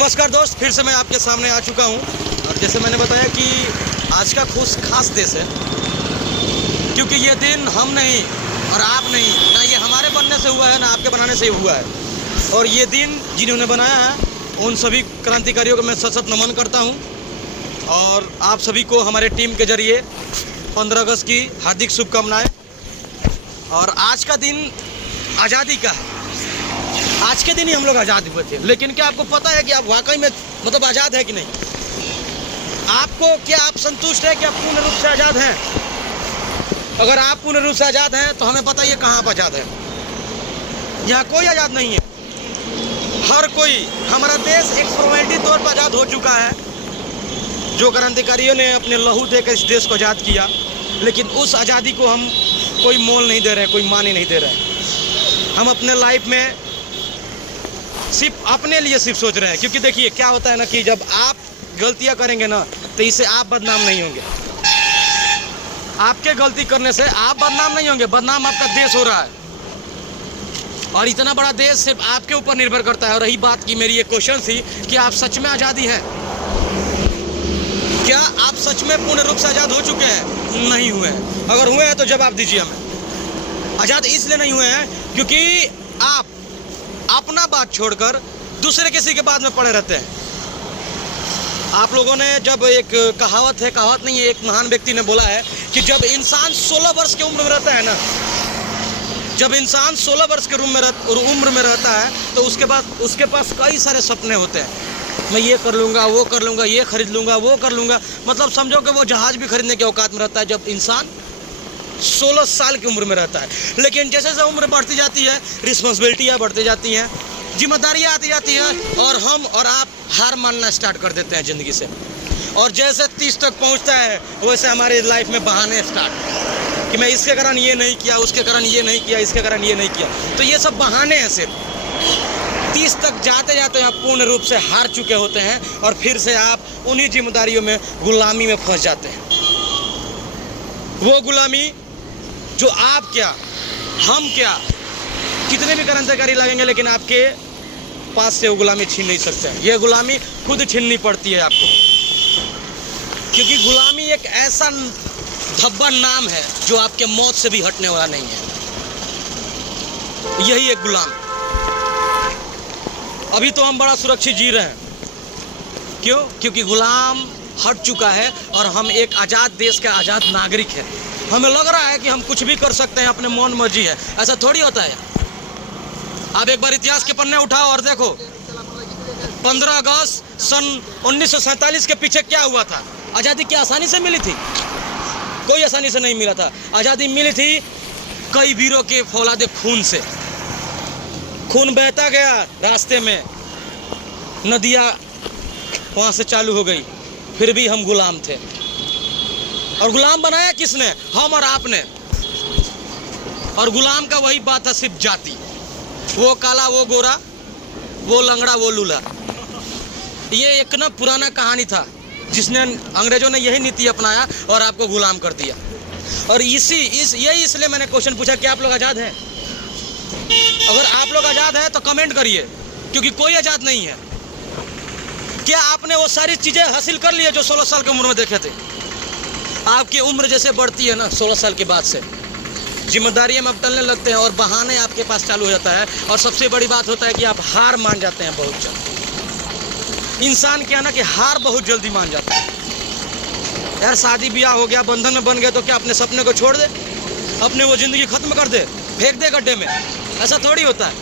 नमस्कार दोस्त, फिर से मैं आपके सामने आ चुका हूं। और जैसे मैंने बताया कि आज का खास देश है, क्योंकि ये दिन हम नहीं और आप नहीं, ना ये हमारे बनने से हुआ है ना आपके बनाने से हुआ है। और ये दिन जिन्होंने बनाया है उन सभी क्रांतिकारियों को मैं सशक्त नमन करता हूं। और आप सभी को हमारे टीम के जरिए 15 अगस्त की हार्दिक शुभकामनाएं। और आज का दिन आज़ादी का है। आज के दिन ही हम लोग आज़ाद हुए थे। लेकिन क्या आपको पता है कि आप वाकई में मतलब आज़ाद है कि नहीं? क्या आप संतुष्ट है कि आप पूर्ण रूप से आज़ाद हैं? अगर आप पूर्ण रूप से आज़ाद हैं तो हमें बताइए कहाँ आप आज़ाद हैं। यहाँ कोई आज़ाद नहीं है। हर कोई, हमारा देश एक फॉर्मेलिटी तौर पर आज़ाद हो चुका है। जो क्रांतिकारियों ने अपने लहू देकर इस देश को आज़ाद किया, लेकिन उस आज़ादी को हम कोई मोल नहीं दे रहे, कोई माने नहीं दे रहे। हम अपने लाइफ में सिर्फ अपने लिए सोच रहे हैं। क्योंकि देखिए क्या होता है ना कि जब आप गलतियां करेंगे ना तो इससे आप बदनाम नहीं होंगे। आपके गलती करने से आप बदनाम नहीं होंगे, बदनाम आपका देश हो रहा है। और इतना बड़ा देश सिर्फ आपके ऊपर निर्भर करता है। और रही बात की मेरी ये क्वेश्चन थी कि आप सच में आज़ादी है? क्या आप सच में पूर्ण रूप से आज़ाद हो चुके हैं? नहीं हुए हैं। अगर हुए हैं तो जवाब दीजिए हमें। आज़ाद इसलिए नहीं हुए हैं क्योंकि आप अपना बात छोड़कर दूसरे किसी के बात में पड़े रहते हैं। आप लोगों ने जब एक कहावत नहीं है, एक महान व्यक्ति ने बोला है कि जब इंसान 16 वर्ष की उम्र में रहता है ना, जब इंसान 16 वर्ष के उम्र में रहता है तो उसके पास कई सारे सपने होते हैं। मैं ये कर लूँगा, वो कर लूँगा, ये खरीद लूँगा, वो कर लूँगा। मतलब समझो कि वो जहाज़ भी खरीदने के औकात में रहता है जब इंसान 16 साल की उम्र में रहता है। लेकिन जैसे जैसे उम्र बढ़ती जाती है, रिस्पॉन्सिबिलिटियाँ बढ़ती जाती हैं, जिम्मेदारियाँ आती जाती हैं, और हम और आप हार मानना स्टार्ट कर देते हैं ज़िंदगी से। और जैसे 30 तक पहुंचता है वैसे हमारे लाइफ में बहाने स्टार्ट कि मैं इसके कारण ये नहीं किया, उसके कारण ये नहीं किया, इसके कारण ये नहीं किया। तो ये सब बहाने हैं। सिर्फ 30 तक जाते जाते आप पूर्ण रूप से हार चुके होते हैं और फिर से आप उन्हीं जिम्मेदारियों में, गुलामी में फंस जाते हैं। वो गुलामी जो आप क्या, हम क्या, कितने भी क्रांतिकारी लगेंगे लेकिन आपके पास से वो गुलामी छीन नहीं सकते हैं। ये गुलामी खुद छीननी पड़ती है आपको। क्योंकि गुलामी एक ऐसा धब्बा नाम है जो आपके मौत से भी हटने वाला नहीं है। यही एक गुलाम। अभी तो हम बड़ा सुरक्षित जी रहे हैं। क्यों? क्योंकि गुलाम हट चुका है और हम एक आज़ाद देश के आज़ाद नागरिक हैं। हमें लग रहा है कि हम कुछ भी कर सकते हैं, अपने मन मर्जी है। ऐसा थोड़ी होता है। आप एक बार इतिहास के पन्ने उठाओ और देखो 15 अगस्त सन 1947 के पीछे क्या हुआ था। आज़ादी क्या आसानी से मिली थी? कोई आसानी से नहीं मिला था। आज़ादी मिली थी कई वीरों के फौलादे खून से। खून बहता गया रास्ते में, नदियाँ वहाँ से चालू हो गई, फिर भी हम गुलाम थे। और गुलाम बनाया किसने? हम और आपने। और गुलाम का वही बात है, सिर्फ जाति। वो काला, वो गोरा, वो लंगड़ा, वो लूला। ये एक ना पुराना कहानी था जिसने अंग्रेजों ने यही नीति अपनाया और आपको गुलाम कर दिया। और यही इसलिए मैंने क्वेश्चन पूछा कि आप लोग आज़ाद हैं? अगर आप लोग आज़ाद हैं तो कमेंट करिए, क्योंकि कोई आज़ाद नहीं है। क्या आपने वो सारी चीज़ें हासिल कर ली है जो 16 साल की उम्र में देखे थे? आपकी उम्र जैसे बढ़ती है ना 16 साल के बाद से, जिम्मेदारियां अब टलने लगते हैं और बहाने आपके पास चालू हो जाता है। और सबसे बड़ी बात होता है कि आप हार मान जाते हैं बहुत जल्द। इंसान क्या ना कि हार बहुत जल्दी मान जाता है। यार शादी ब्याह हो गया, बंधन में बन गए तो क्या अपने सपने को छोड़ दे, अपने वो ज़िंदगी ख़त्म कर दे, फेंक दे गड्ढे में? ऐसा थोड़ी होता है।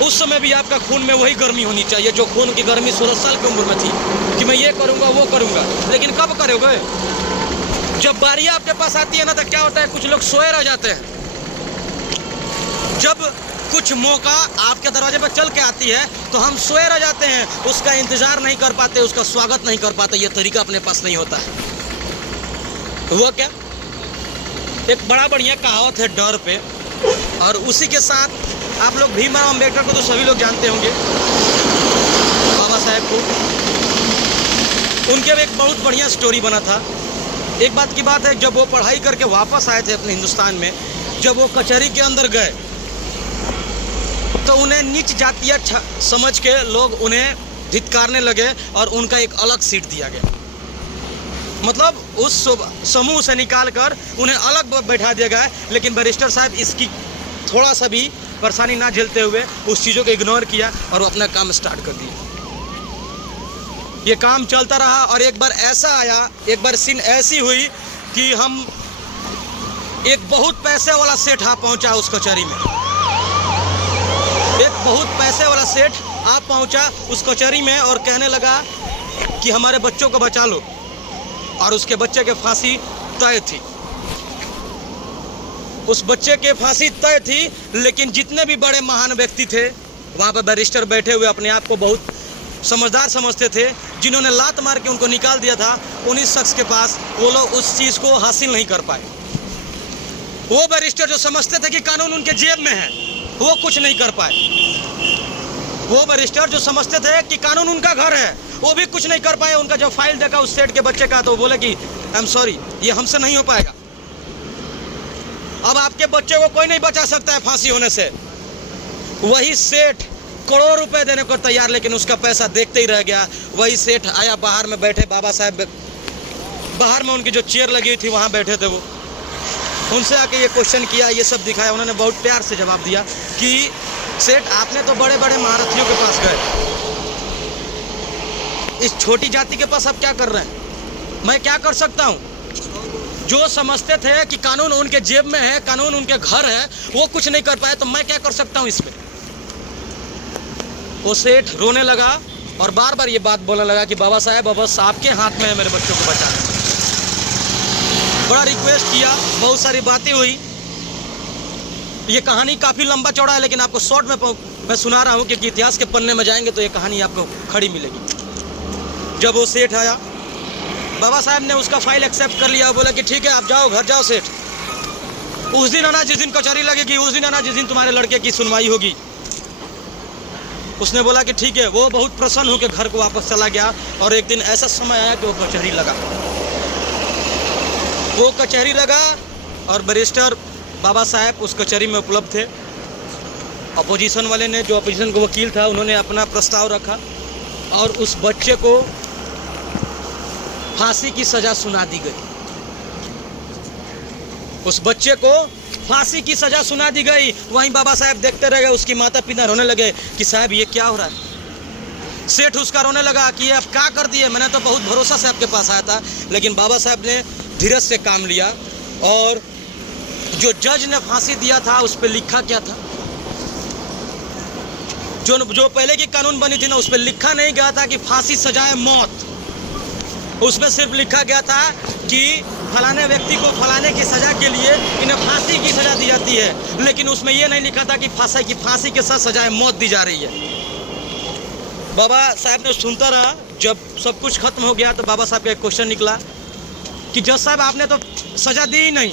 उस समय भी आपका खून में वही गर्मी होनी चाहिए जो खून की गर्मी 16 साल की उम्र में थी कि मैं ये करूँगा, वो करूँगा। लेकिन कब करोगे? जब बारी आपके पास आती है ना तो क्या होता है, कुछ लोग सोए रह जाते हैं। जब कुछ मौका आपके दरवाजे पर चल के आती है तो हम सोए रह जाते हैं, उसका इंतज़ार नहीं कर पाते, उसका स्वागत नहीं कर पाते। ये तरीका अपने पास नहीं होता है। हुआ क्या? एक बड़ा बढ़िया कहावत है डर पे, और उसी के साथ आप लोग भीमराव अम्बेडकर को तो सभी लोग जानते होंगे, बाबा साहेब को। उनके भी एक बहुत बढ़िया स्टोरी बना था। एक बात की बात है, जब वो पढ़ाई करके वापस आए थे अपने हिंदुस्तान में, जब वो कचहरी के अंदर गए तो उन्हें नीच जातीय समझ के लोग उन्हें धिक्कारने लगे और उनका एक अलग सीट दिया गया। मतलब उस समूह से निकाल कर उन्हें अलग बैठा दिया गया। लेकिन बैरिस्टर साहब इसकी थोड़ा सा भी परेशानी ना झेलते हुए उस चीज़ों को इग्नोर किया और वो अपना काम स्टार्ट कर दिया। ये काम चलता रहा और एक बार ऐसा आया, एक बार सीन ऐसी हुई कि हम एक बहुत पैसे वाला सेठ आ पहुंचा उस कचहरी में। एक बहुत पैसे वाला सेठ आ पहुंचा उस कचहरी में और कहने लगा कि हमारे बच्चों को बचा लो, और उसके बच्चे के फांसी तय थी। उस बच्चे के फांसी तय थी, लेकिन जितने भी बड़े महान व्यक्ति थे वहाँ पर बैरिस्टर बैठे हुए अपने आप को बहुत समझदार समझते थे, जिन्होंने लात मार के उनको निकाल दिया था, उन्हीं शख्स के पास वो लोग उस चीज़ को हासिल नहीं कर पाए। वो बैरिस्टर जो समझते थे कि कानून उनके जेब में है, वो कुछ नहीं कर पाए। वो बैरिस्टर जो समझते थे कि कानून उनका घर है, वो भी कुछ नहीं कर पाए। उनका जब फाइल देखा उस सेठ के बच्चे का, तो वो बोले कि आई एम सॉरी, ये हमसे नहीं हो पाएगा। अब आपके बच्चे को कोई नहीं बचा सकता है फांसी होने से। वही सेठ करोड़ रुपए देने को तैयार, लेकिन उसका पैसा देखते ही रह गया। वही सेठ आया, बाहर में बैठे बाबा साहब, बाहर में उनकी जो चेयर लगी हुई थी वहाँ बैठे थे। वो उनसे आके ये क्वेश्चन किया, ये सब दिखाया। उन्होंने बहुत प्यार से जवाब दिया कि सेठ आपने तो बड़े बड़े महारथियों के पास गए, इस छोटी जाति के पास आप क्या कर रहे हैं? मैं क्या कर सकता हूँ? जो समझते थे कि कानून उनके जेब में है, कानून उनके घर है, वो कुछ नहीं कर पाए, तो मैं क्या कर सकता हूँ इस पे? वो सेठ रोने लगा और बार बार ये बात बोलने लगा कि बाबा साहब बस आपके हाथ में है मेरे बच्चों को बचाना। बड़ा रिक्वेस्ट किया, बहुत सारी बातें हुई। ये कहानी काफ़ी लंबा चौड़ा है, लेकिन आपको शॉर्ट में मैं सुना रहा हूँ, क्योंकि इतिहास के पन्ने में जाएंगे तो ये कहानी आपको खड़ी मिलेगी। जब वो सेठ आया, बाबा साहब ने उसका फाइल एक्सेप्ट कर लिया। बोला कि ठीक है, आप जाओ, घर जाओ सेठ। उस दिन आना जिस दिन कचहरी लगेगी, उस दिन आना जिस दिन तुम्हारे लड़के की सुनवाई होगी। उसने बोला कि ठीक है। वो बहुत प्रसन्न होकर घर को वापस चला गया। और एक दिन ऐसा समय आया कि वो कचहरी लगा। वो कचहरी लगा और बैरिस्टर बाबा साहब उस कचहरी में उपलब्ध थे। अपोजिशन वाले ने, जो अपोजिशन का वकील था, उन्होंने अपना प्रस्ताव रखा और उस बच्चे को फांसी की सज़ा सुना दी गई। उस बच्चे को फांसी की सज़ा सुना दी गई। वहीं बाबा साहब देखते रह गए। उसकी माता पिता रोने लगे कि साहब ये क्या हो रहा है? सेठ उसका रोने लगा कि ये आप क्या कर दिए, मैंने तो बहुत भरोसा से आपके पास आया था। लेकिन बाबा साहब ने धीरज से काम लिया। और जो जज ने फांसी दिया था उस पर लिखा क्या था? जो पहले की कानून बनी थी ना, उस पर लिखा नहीं गया था कि फांसी सजाए मौत। उसमें सिर्फ लिखा गया था कि फलाने व्यक्ति को फलाने की सज़ा के लिए इन्हें फांसी की सज़ा दी जाती है। लेकिन उसमें यह नहीं लिखा था कि फांसी के साथ सजाए मौत दी जा रही है। बाबा साहब ने सुनता रहा। जब सब कुछ खत्म हो गया तो बाबा साहब का एक क्वेश्चन निकला कि जज साहब आपने तो सज़ा दी ही नहीं,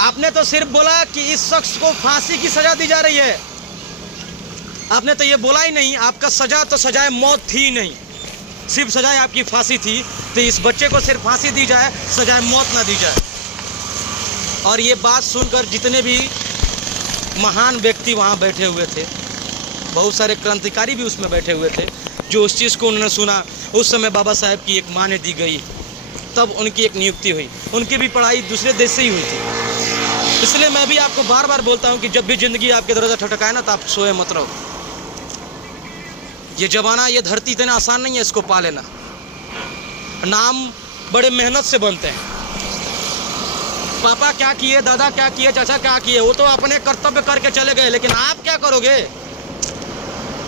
आपने तो सिर्फ बोला कि इस शख्स को फांसी की सज़ा दी जा रही है। आपने तो ये बोला ही नहीं, आपका सज़ा तो सजाए मौत थी ही नहीं, सिर्फ सजाए आपकी फांसी थी। तो इस बच्चे को सिर्फ फांसी दी जाए, सजाए मौत ना दी जाए। और ये बात सुनकर जितने भी महान व्यक्ति वहाँ बैठे हुए थे, बहुत सारे क्रांतिकारी भी उसमें बैठे हुए थे, जो उस चीज़ को उन्होंने सुना। उस समय बाबा साहब की एक मान्य दी गई, तब उनकी एक नियुक्ति हुई। उनकी भी पढ़ाई दूसरे देश से ही हुई थी। इसलिए मैं भी आपको बार बार बोलता हूँ कि जब भी ज़िंदगी आपके दरवाज़ा ठटकाए ना, तो आप सोए मत रहो। ये ज़माना, ये धरती इतना आसान नहीं है इसको पा लेना। नाम बड़े मेहनत से बनते हैं। पापा क्या किए, दादा क्या किए, चाचा क्या किए, वो तो अपने कर्तव्य करके चले गए, लेकिन आप क्या करोगे?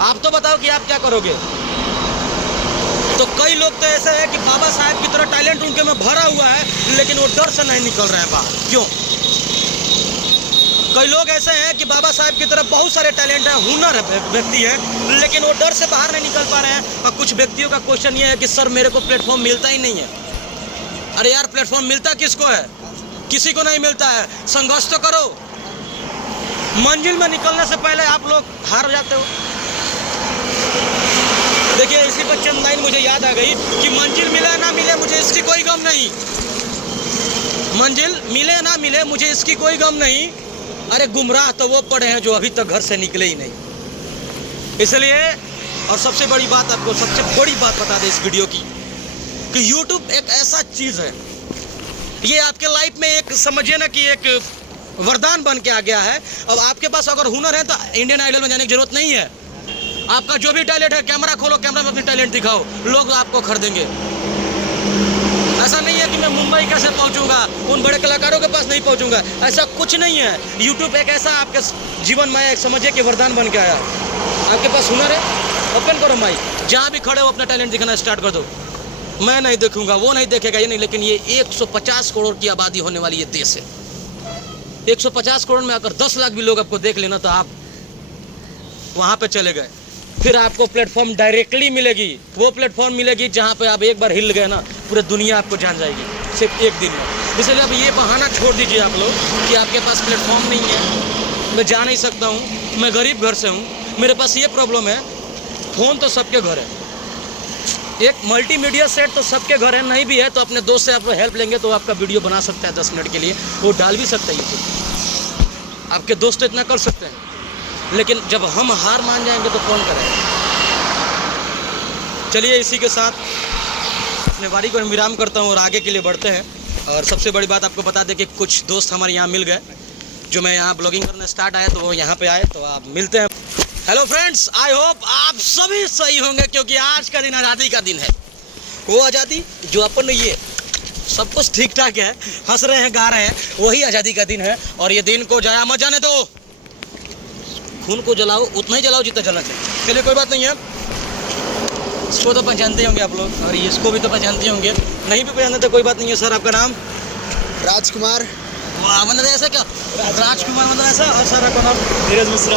आप तो बताओ कि आप क्या करोगे। तो कई लोग तो ऐसे हैं कि बाबा साहब की तरह टैलेंट उनके में भरा हुआ है, लेकिन वो डर से नहीं निकल रहे हैं बाहर। क्यों? कई लोग ऐसे हैं कि बाबा साहब की तरफ बहुत सारे टैलेंट है, हुनर है, व्यक्ति है, लेकिन वो डर से बाहर नहीं निकल पा रहे हैं। और कुछ व्यक्तियों का क्वेश्चन ये है कि सर मेरे को प्लेटफॉर्म मिलता ही नहीं है। अरे यार, प्लेटफॉर्म मिलता किसको है? किसी को नहीं मिलता है। संघर्ष तो करो। मंजिल में निकलने से पहले आप लोग हार जाते हो। देखिए, इसी पर चंद लाइन मुझे याद आ गई कि मंजिल मिले ना मिले मुझे इसकी कोई गम नहीं। मंजिल मिले ना मिले मुझे इसकी कोई गम नहीं। अरे गुमराह तो वो पड़े हैं जो अभी तक घर से निकले ही नहीं। इसलिए और सबसे बड़ी बात, आपको सबसे बड़ी बात बता दें इस वीडियो की, कि यूट्यूब एक ऐसा चीज़ है, ये आपके लाइफ में एक समझिए ना कि एक वरदान बन के आ गया है। अब आपके पास अगर हुनर है तो इंडियन आइडल में जाने की जरूरत नहीं है। आपका जो भी टैलेंट है, कैमरा खोलो, कैमरा में अपनी टैलेंट दिखाओ, लोग आपको खरीदेंगे। ऐसा नहीं है कि मैं मुंबई कैसे पहुंचूंगा, उन बड़े कलाकारों के पास नहीं पहुंचूंगा, ऐसा कुछ नहीं है। यूट्यूब एक ऐसा आपके जीवन में एक समझिए कि वरदान बन के आया। आपके पास हुनर है, ओपन करो माइक, जहाँ भी खड़े हो अपना टैलेंट दिखाना स्टार्ट कर दो। मैं नहीं देखूंगा, वो नहीं देखेगा, ये नहीं, लेकिन ये 150 करोड़ की आबादी होने वाली ये देश है। 150 करोड़ में अगर 10 लाख भी लोग आपको देख लेना तो आप वहाँ पे चले गए। फिर आपको प्लेटफॉर्म डायरेक्टली मिलेगी, वो प्लेटफॉर्म मिलेगी जहाँ पे आप एक बार हिल गए ना, पूरी दुनिया आपको जान जाएगी सिर्फ एक दिन में। इसलिए अब ये बहाना छोड़ दीजिए आप लोग कि आपके पास प्लेटफॉर्म नहीं है, मैं जा नहीं सकता हूँ, मैं गरीब घर से हूँ, मेरे पास ये प्रॉब्लम है। फ़ोन तो सबके घर है, एक मल्टीमीडिया सेट तो सबके घर है, नहीं भी है तो अपने दोस्त से आप हेल्प लेंगे तो आपका वीडियो बना सकता है 10 मिनट के लिए, वो डाल भी सकता है यूट्यूब। आपके दोस्त इतना कर सकते हैं, लेकिन जब हम हार मान जाएंगे तो कौन करेगा। चलिए इसी के साथ अपने बारी को विराम करता हूँ और आगे के लिए बढ़ते हैं। और सबसे बड़ी बात आपको बता दें कि कुछ दोस्त हमारे यहाँ मिल गए, जो मैं यहाँ ब्लॉगिंग करने स्टार्ट आया तो वो यहाँ पे आए, तो आप मिलते हैं। हेलो फ्रेंड्स, आई होप आप सभी सही होंगे, क्योंकि आज का दिन आज़ादी का दिन है। वो आज़ादी जो अपन ये सब कुछ ठीक ठाक है, हंस रहे हैं, गा रहे हैं, वही आज़ादी का दिन है। और ये दिन को जाया मत जाने दो, खून को जलाओ, उतना ही जलाओ जितना जलना चाहिए। चलिए कोई बात नहीं है, इसको तो पहचानते होंगे आप लोग, और इसको भी तो पहचानते होंगे, नहीं भी पहचानते तो कोई बात नहीं है। सर आपका नाम? राजकुमार। मतलब ऐसा क्या? राजकुमार मतलब ऐसा। और सर आपका नाम? धीरज मिश्रा।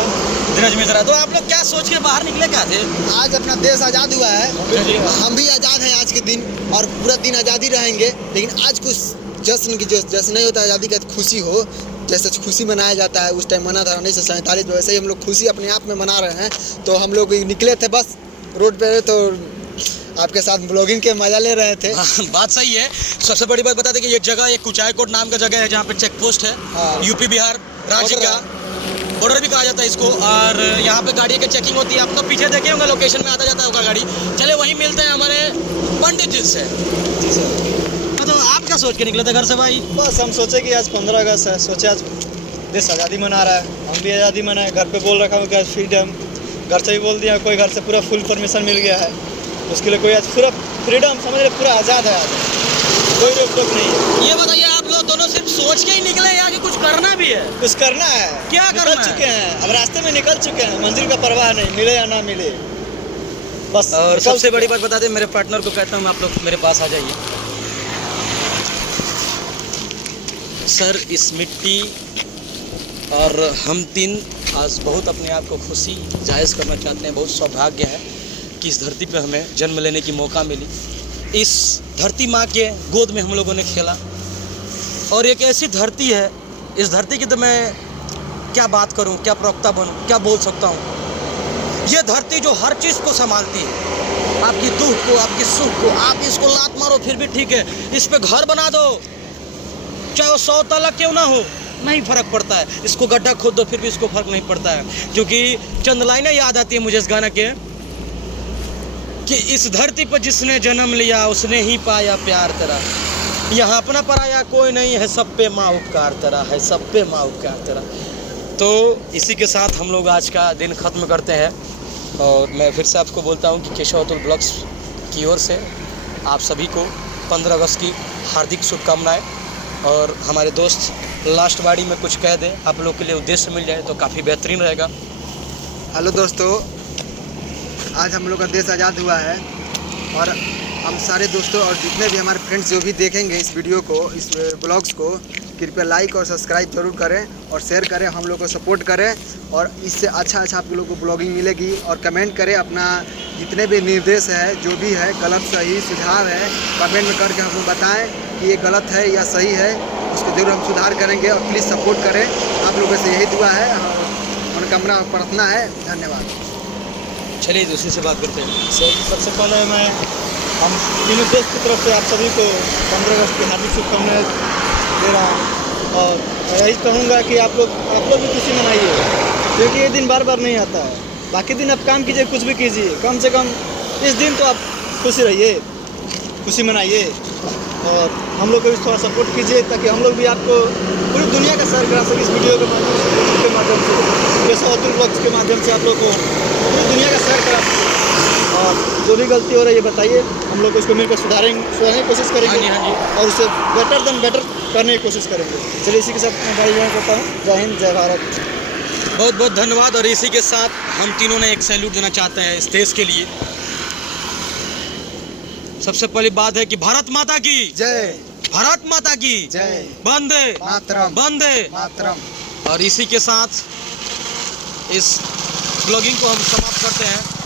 धीरज मिश्रा। तो आप लोग क्या सोच के बाहर निकले क्या थे? आज अपना देश आज़ाद हुआ है, हम भी आज़ाद हैं आज के दिन, और पूरा दिन आज़ादी रहेंगे। लेकिन आज कुछ जश्न की जश्न नहीं होता, आज़ादी का खुशी हो, जैसे खुशी मनाया जाता है उस टाइम मना था 1947, वैसे ही हम लोग खुशी अपने आप में मना रहे हैं। तो हम लोग निकले थे बस रोड पे, तो आपके साथ ब्लॉगिंग के मजा ले रहे थे। बात सही है। सबसे बड़ी बात बता दें कि एक जगह, एक कुचायकोट नाम का जगह है जहाँ पे चेक पोस्ट है, यूपी बिहार राज्य का बॉर्डर भी कहा जाता है इसको। और यहाँ पे गाड़ी की चेकिंग होती है, आप तो पीछे देखे होंगे, लोकेशन में आता जाता होगा गाड़ी। चले वहीं मिलते हैं हमारे पंडित जी से। जी सर। तो आप क्या सोच के निकले थे घर से भाई? बस हम सोचे कि आज 15 अगस्त है, सोचे आज देश आज़ादी मना रहा है, हम भी आज़ादी मनाए। घर पे बोल रखा हूँ कि आज फ्रीडम, घर से भी बोल दिया, कोई घर से पूरा फुल परमिशन मिल गया है, उसके लिए कोई आज पूरा फ्रीडम समझ रहे, पूरा आज़ाद है आज, कोई रोक टोक नहीं है। ये बताइए, आप लोग दोनों सिर्फ सोच के ही निकले या कि कुछ करना भी है? कुछ करना है। क्या करना निकल चुके हैं, अब रास्ते में निकल चुके हैं, मंजिल का परवाह नहीं, मिले या ना मिले बस। और सबसे बड़ी बात बता दें, मेरे पार्टनर को कहता हूँ आप लोग मेरे पास आ जाइए। सर इस मिट्टी और हम तीन आज बहुत अपने आप को खुशी जायज़ करना चाहते हैं। बहुत सौभाग्य है कि इस धरती पे हमें जन्म लेने की मौका मिली। इस धरती माँ के गोद में हम लोगों ने खेला, और एक ऐसी धरती है, इस धरती की तो मैं क्या बात करूं, क्या प्रवक्ता बनूं, क्या बोल सकता हूं। ये धरती जो हर चीज़ को संभालती है, आपकी दुख को, आपकी सुख को। आप इसको लात मारो फिर भी ठीक है, इस पे घर बना दो, चाहे वो 100 तला क्यों ना हो, नहीं फर्क पड़ता है। इसको गड्ढा खोद दो फिर भी इसको फर्क नहीं पड़ता है। क्योंकि चंद लाइनें याद आती है मुझे इस गाना के, कि इस धरती पर जिसने जन्म लिया उसने ही पाया प्यार तेरा, यहाँ अपना पराया कोई नहीं है, सब पे माँ उपकार तेरा है, सब पे माँ उपकार तेरा। तो इसी के साथ हम लोग आज का दिन ख़त्म करते हैं। और मैं फिर से आपको बोलता हूँ कि केशव अतुल ब्लॉग्स की ओर से आप सभी को 15 अगस्त की हार्दिक शुभकामनाएं। और हमारे दोस्त लास्ट बाड़ी में कुछ कह दें, आप लोग के लिए उद्देश्य मिल जाए तो काफ़ी बेहतरीन रहेगा। हेलो दोस्तों, आज हम लोग का देश आज़ाद हुआ है, और हम सारे दोस्तों और जितने भी हमारे फ्रेंड्स जो भी देखेंगे इस वीडियो को, इस ब्लॉग्स को, कृपया लाइक और सब्सक्राइब जरूर करें और शेयर करें, हम लोग को सपोर्ट करें। और इससे अच्छा आप लोग को ब्लॉगिंग मिलेगी। और कमेंट करें अपना जितने भी निर्देश है, जो भी है, गलत सही सुझाव है, कमेंट में करके हमको बताएं कि ये गलत है या सही है, उसको जरूर हम सुधार करेंगे। और प्लीज़ सपोर्ट करें, आप लोगों से यही दुआ है, मनोकामना प्रार्थना है। धन्यवाद। चलिए दूसरी से बात करते हैं। सबसे पहले मैं हम तीनों देश की तरफ से आप सभी को 15 अगस्त की हार्दिक शुभकामनाएं दे रहा हूँ। और यही कहूँगा कि आप लोग भी खुशी मनाइए, क्योंकि ये दिन बार बार नहीं आता है। बाकी दिन आप काम कीजिए, कुछ भी कीजिए, कम से कम इस दिन तो आप खुशी रहिए, खुशी मनाइए और हम लोग को भी थोड़ा सपोर्ट कीजिए ताकि हम लोग भी आपको पूरी दुनिया का सैर करा सकें इस वीडियो के माध्यम से, यूट्यूब के माध्यम से, जैसे अतुल ब्लॉग्स के माध्यम से आप लोग को पूरी दुनिया का सैर करा सकें। और जो भी गलती हो रही है बताइए, हम लोग उसको मिलकर सुधारने की कोशिश करेंगे और उसे बेटर देन बेटर करने की कोशिश करेंगे। चलिए इसी के साथ मैं भाई बहन करता हूँ। जय हिंद, जय भारत। बहुत बहुत धन्यवाद। और इसी के साथ हम तीनों ने एक सैल्यूट देना चाहते हैं इस देश के लिए। सबसे पहली बात है कि भारत माता की जय, भारत माता की जय वंदे मातरम, वंदे। मातरम। और इसी के साथ इस ब्लॉगिंग को हम समाप्त करते हैं।